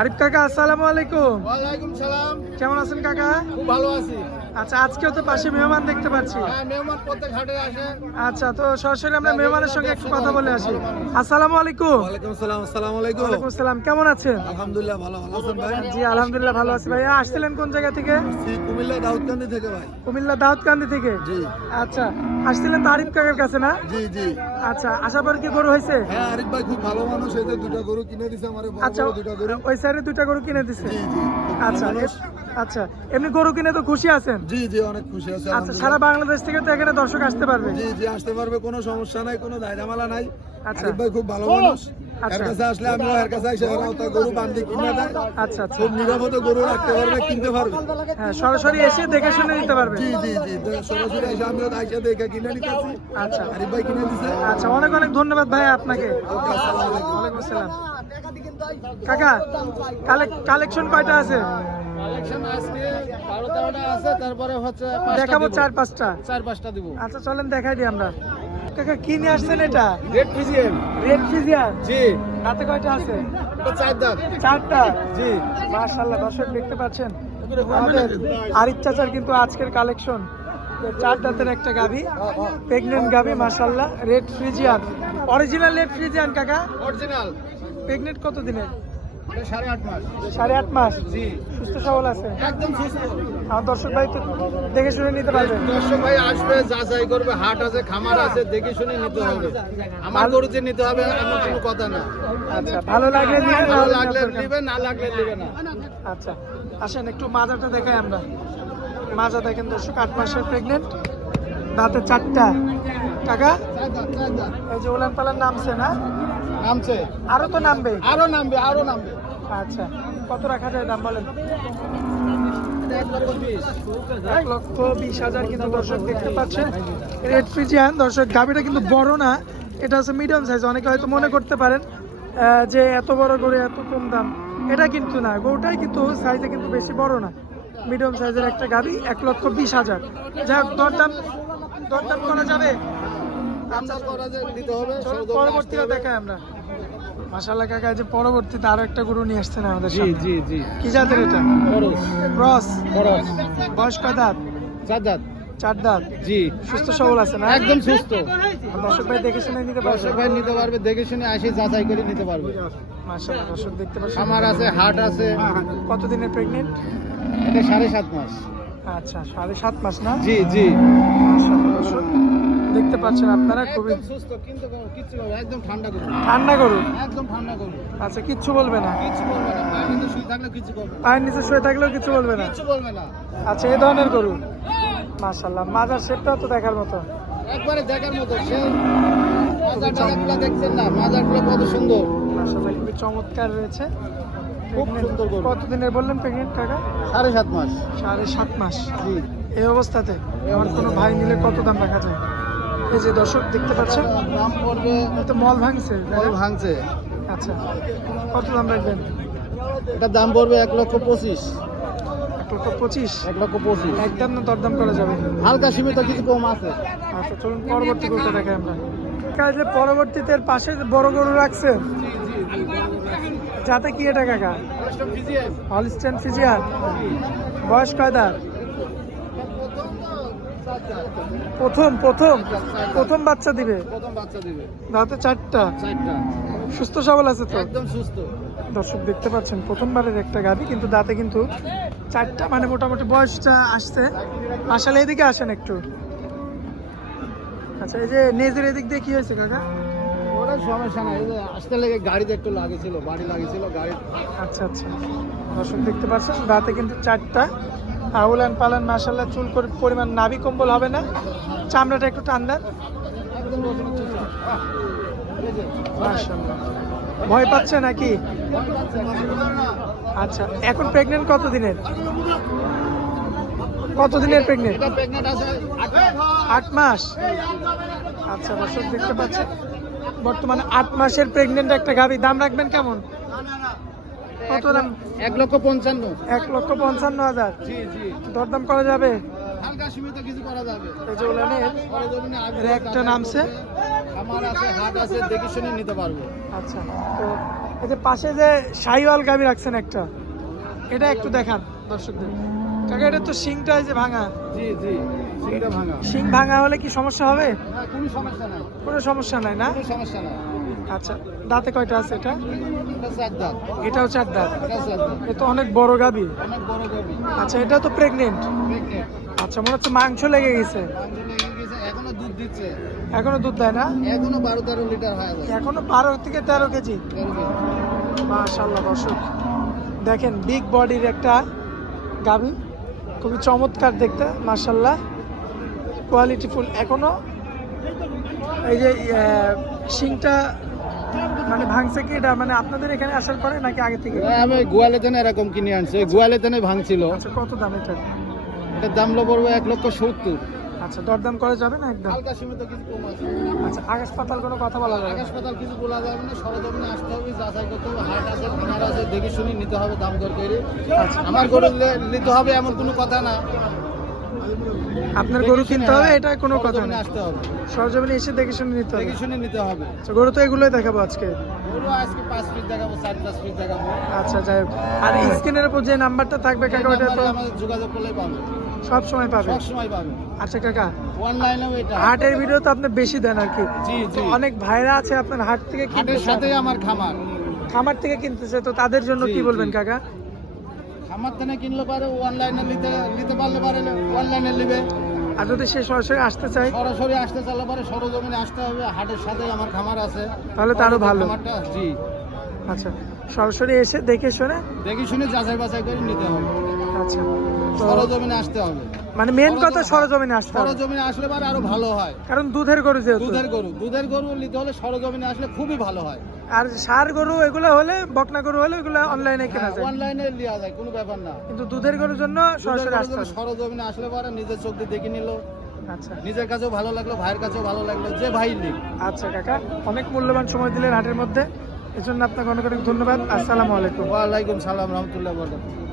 আরিফ কাকা, আসসালামু আলাইকুম। ওয়ালাইকুম সালাম। কেমন আছেন কাকা? খুব ভালো আছি। আচ্ছা, আজকেও তো পাশে মেহমান দেখতে পাচ্ছি। হ্যাঁ, মেহমান প্রত্যেক হাটে আসে। আচ্ছা, তো সরাসরি আমরা মেহমানের সঙ্গে একটু কথা বলে আসি। আসসালামু আলাইকুম। ওয়ালাইকুম সালাম। আসসালামু আলাইকুম। ওয়ালাইকুম আসসালাম। কেমন আছেন? আলহামদুলিল্লাহ ভালো। ভালো আছেন ভাই? জি আলহামদুলিল্লাহ ভালো আছি। ভাইয়া আসছিলেন কোন জায়গা থেকে? কুমিল্লা দাউদকান্দি থেকে ভাই। কুমিল্লা দাউদকান্দি থেকে। জি আচ্ছা, আসছিলেন তো আরিফ কাকার কাছে না? জি জি। আচ্ছা, আসার পর কি গরু হয়েছে? হ্যাঁ, আরিফ ভাই খুব ভালো মানুষ। এই যে দুটো গরু কিনে দিছে আমারে, বড় আচ্ছা, বড় দুটো গরু। ওই সাইডে দুইটা গরু কিনে দিছে। জি জি। আচ্ছা আচ্ছা, এমনি গরু কিনে তো খুশি আছেন? জি জি, অনেক খুশি আছে। আচ্ছা, সারা বাংলাদেশ থেকে তো এখানে দর্শক আসতে পারবে? জি জি, আসতে পারবে, কোনো সমস্যা নাই, কোনো দায়জামালা নাই। আচ্ছা। আরিফ ভাই খুব ভালো মানুষ। আচ্ছা। এর কাছে আসলে আমি এর কাছে এসে ওটা গরু বান্ধি কিনে দেয়। আচ্ছা আচ্ছা, খুব নিরাপদে গরু রাখতে পারবে, কিনতে পারবে। হ্যাঁ, সরাসরি এসে দেখে শুনে নিতে পারবে। জি জি জি, সরাসরি এসে আমিও তাইকে দেখে কিনে নিতেছি। আচ্ছা আরিফ ভাই কিনে দিছে। আচ্ছা, অনেক অনেক ধন্যবাদ ভাই আপনাকে। ওকে, আসসালামু আলাইকুম। ওয়ালাইকুম আসসালাম। কাকা, কালেকশন কয়টা আছে? কালেকশন আজকে 12-13টা আছে, তারপরে হচ্ছে দেখাবো 4-5টা। 4-5টা দিব। আচ্ছা, চলেন দেখাই দিই আমরা। কাকা, কি নিয়ে আসছেন এটা? Red Fijian. Red Fijian. জি, হাতে কয়টা আছে? এটা 4 দাঁত। 4টা। জি, মাশাআল্লাহ, দর্শক দেখতে পাচ্ছেন আমাদের আরিফ চাচার কিন্তু আজকের কালেকশন। 4 দাঁতের একটা গাভী, প্রেগনেন্ট গাভী, মাশাআল্লাহ, red Friesian, original red Friesian. কাকা, অরিজিনাল। প্রেগনেন্ট কত দিনের? এটা 8.5 মাস। 8.5 মাস। জি, সুস্থ সবল আছে? একদম সুস্থ। আমার দর্শক ভাই তো দেখে শুনে নিতে পারবে। দর্শক ভাই আসবে, যাচাই করবে, হাট আছে, খামার আছে, দেখে শুনে নিতে হবে। আমার গরুতে নিতে হবে, এমন কোনো কথা না। আচ্ছা, ভালো লাগলে নিবে, ভালো লাগলে নিবে, না লাগলে নিবে না। আচ্ছা, আসেন একটু মাজাটা দেখাই আমরা। মাজা দেখেন দর্শক, 8 মাসের প্রেগনেন্ট, দাঁতে 4টা। কাকা, এই যে উলান পালান নামছে না? নামছে, আরো তো নামবে? আরো নামবে, আরো নামবে। আচ্ছা, কত রাখা যায় দাম বলেন? 1,20,000 কিন্তু দর্শক দেখতে পাচ্ছেন। রেড ফ্রিজিয়ান দর্শক, গাভিটা কিন্তু বড় না, এটা হচ্ছে মিডিয়াম সাইজ। অনেকে হয়তো মনে করতে পারেন যে এত বড় গরু এত কম দাম, এটা কিন্তু না। গরুটাই কিন্তু সাইজে কিন্তু বেশি বড় না, মিডিয়াম সাইজের একটা গাভি। 1,20,000। যাই হোক, দরদাম করা যাবে। পরবর্তীতে দেখাই আমরা। মাশাআল্লাহ কাকা, যে পরবর্তীতে আরো একটা গরু নিয়ে আসছেন আমাদের সামনে। জি জি। কি জাতের এটা? ক্রস। বয়স কয় দাঁত? 4 দাঁত। 4 দাঁত। জি, সুস্থ সবল আছে না? একদম সুস্থ। দর্শক ভাই দেখে শুনে নিতে পারবে? দর্শক ভাই নিতে পারবে, দেখে শুনে আসি, যাচাই করে নিতে পারবে। মাশাআল্লাহ, দর্শক দেখতে পাচ্ছেন খামার আছে, হাট আছে। কতদিনের প্রেগনেন্ট? এটা 7.5 মাস। আচ্ছা, 7.5 মাস না? জি জি। মাশাআল্লাহ, দর্শক দেখতে পাচ্ছেন আপনারা, খুবই একদম সুস্থ, কিন্তু কিচ্ছু হবে, একদম ঠান্ডা গরু। ঠান্ডা গরু। একদম ঠান্ডা গরু। আচ্ছা, কিচ্ছু বলবে না? কিচ্ছু বলবে না, পায়ের নিচে শুয়ে থাকলে কিচ্ছু করবে না। পায়ের নিচে শুয়ে থাকলেও কিছু বলবে না? কিচ্ছু বলবে না। আচ্ছা, এই ধরনের গরু। মাশাআল্লাহ, মাজার শেপটাও তো দেখার মতো। একবারে দেখার মতো। সে মাজারগুলো দেখছেন না, মাজারগুলো কত সুন্দর। মাশাআল্লাহ, খুবই চমৎকার রয়েছে। খুব সুন্দর গরু। কতদিনের বললেন প্রেগনেন্ট কাকা? 7.5 মাস। 7.5 মাস। জি। এই অবস্থাতে আমার কোনো ভাই নিলে কত দাম রাখা যায়? এই যে দর্শক দেখতে পাচ্ছেন, দাম পড়বে, হয়তো মল ভাঙছে। বল ভাঙছে। আচ্ছা, কত দাম রাখবেন? এটার দাম পড়বে 1,25,000। 1,25,000। 1,25,000। একদম না দরদাম করা যাবে? হালকা সীমিত কিছু কম আছে। আচ্ছা, চলুন পরবর্তী গরুটা দেখাই আমরা। কাকা, যে পরবর্তীতে এর পাশে যে বড় গরু রাখছেন, যাতে কি এটা কাকা? Holstein Friesian. বয়স কয় দাঁত? প্রথম বাচ্চা দিবে? প্রথম বাচ্চা দিবে। দাঁতে 4টা। 4টা। সুস্থ সবল আছে তো? একদম সুস্থ। দর্শক দেখতে পাচ্ছেন, প্রথমবারের একটা গাভী, কিন্তু দাঁতে কিন্তু 4টা, মানে মোটামুটি বয়সটা আসছে। আসলে এদিকে আসেন একটু। আচ্ছা, এই যে নেজের এদিক দিয়ে কি হয়েছে কাকা? ওটা সমস্যা নাই, এই যে আসতে লেগে গাড়িতে একটু লাগেছিল, বাড়ি লাগেছিল গাড়ি। আচ্ছা আচ্ছা, দর্শক দেখতে পাচ্ছেন দাঁতে কিন্তু 4টা। আউলান পালান মাশাআল্লাহ, চুল পরিমাণ নাভি কম্বল হবে না, চামড়াটা একটু টান দেন। একদম রসুন চুষে। মাশাআল্লাহ, ভয় পাচ্ছে নাকি? আচ্ছা, এখন প্রেগনেন্ট কতদিনের? প্রেগনেন্ট? এটা প্রেগন্যান্ট আছে 8 মাস। আচ্ছা, দর্শক দেখতে পাচ্ছেন বর্তমানে 8 মাসের প্রেগনেন্ট একটা গাভী। দাম রাখবেন কেমন? কত দাম? 1,55,000। 1,55,000। জি জি। দরদাম করা যাবে? হালকা সীমিত কিছু করা যাবে। এই যে উলানের সরজমিনে আসবে, একটা নামছে। আমার আছে, হাট আছে, দেখে শুনে নিতে পারবে। আচ্ছা, তো এই যে পাশে যে শাহিওয়াল গাভী রাখছেন একটা, এটা একটু দেখান দর্শকদের। কাকা এটা তো শিংটা এই যে ভাঙা, জি জি, সিংটা ভাঙা। শিং ভাঙা হলে কি সমস্যা হবে? না, কোনো সমস্যা নাই, কোনো সমস্যা নাই না? কোনো সমস্যা নাই। আচ্ছা, দাঁতে কয়টা আছে এটা? এটা 4 দাঁত, এটাও 4 দাঁত। এটা 4 দাঁত, এ তো অনেক বড় গাভী। অনেক বড় গাভী। আচ্ছা, এটা তো প্রেগনেন্ট। প্রেগনেন্ট, আচ্ছা, মনে হচ্ছে মাংস লেগে গেছে। মাংস লেগে গেছে, এখনো দুধ দিচ্ছে, এখনো দুধ দেয় না? এখনো 12-13 লিটার হয়ে যায়। এখনো 12 থেকে 13 কেজি। 13 কেজি। মাশাআল্লাহ দর্শক, দেখেন বিগ বডির একটা গাভী, খুবই চমৎকার দেখতে মাশাআল্লাহ, কোয়ালিটিফুল। এখনো এই যে শিংটা মানে ভাঙছে কি এটা মানে আপনাদের এখানে আসার পরে নাকি আগে থেকে? আমি গোয়ালেতেনে এরকম কিনে আনছি, গোয়ালেতেনে ভাঙছিল। আচ্ছা, কত দাম এটা? এটার দাম পড়বে 1,70,000। আচ্ছা, দরদাম করা যাবে না একদম? হালকা সীমিত কিছু কম আছে। আচ্ছা, আকাশ পাতাল কোনো কথা বলা যাবে না? হাসপাতাল কিছু বলা যাবে না, সরজমিনে আসতে হবে, যাচাই করতে হবে, হাট আছে, খামার আছে, দেখে শুনে নিতে হবে দাম দর করে। আচ্ছা, আমার গরু নিতে হবে এমন কোনো কথা না, আপনার গরু কিনতে হবে এটা কোনো কথা সরজমিনে না, আসতে হবে, সরজমিনে এসে দেখে শুনে নিতে হবে। দেখে শুনে নিতে হবে। আচ্ছা, গরু তো এগুলোই দেখাবো আজকে। গরু আজকে 5 ফিট দেখাবো, 4-5 ফিট দেখাবো। আচ্ছা, যাই হোক। আর স্ক্রিনের উপর যে নাম্বারটা থাকবে কাকা, ওটা তো আমাদের যোগাযোগ করলেই পাবে, সব সময় পাবে। সব সময় পাবে। আচ্ছা কাকা, অনলাইনেও এটা। হাটের ভিডিও তো আপনি বেশি দেন আর কি। জি তো জি, অনেক ভাইরা আছে আপনার হাট থেকে হাটের কিনতেছে, সাথেই আমার খামার। খামার থেকে কিনতেছে, তো তাদের জন্য জি, কি বলবেন জি। কাকা? খামার থেকে কিনলে পারে, অনলাইনে নিতে পারলে পারে, অনলাইনে নেবে। আর যদি সে সরাসরি আসতে চায় সরাসরি আসতে চাইলে পারে, সরজমিনে আসতে হবে, হাটের সাথেই আমার খামার আছে। তাহলে তো আরো ভালো। খামারটা জি, আচ্ছা, সরাসরি এসে দেখে শুনে। দেখি শুনে যাচাই বাছাই করে নিতে হবে, আচ্ছা, তো সরজমিনে আসতে হবে। মানে মেন কথা সরজমিনে আসতে হবে, সরজমিনে আসলে পারে আরো ভালো হয়। কারণ দুধের গরু যেহেতু। দুধের গরু নিতে হলে সরজমিনে আসলে খুবই ভালো হয়। আর ষাঁড় গরু এগুলো হলে, বকনা গরু হলে এগুলো অনলাইনে কেনা যায়, অনলাইনে নেওয়া যায়, কোনো ব্যাপার না। কিন্তু দুধের গরুর জন্য সরাসরি আসতে হবে। সরজমিনে আসলে পারে, নিজের চোখ দিয়ে দেখে নিল, আচ্ছা নিজের কাছেও ভালো লাগলো, ভাইয়ের কাছেও ভালো লাগলো, যে ভাই নিক। আচ্ছা কাকা, অনেক মূল্যবান সময় দিলেন হাটের মধ্যে, এজন্য আপনাকে অনেক অনেক ধন্যবাদ। আসসালামু আলাইকুম। ওয়ালাইকুম সালাম রহমতুল্লাহ বরকাতুহু।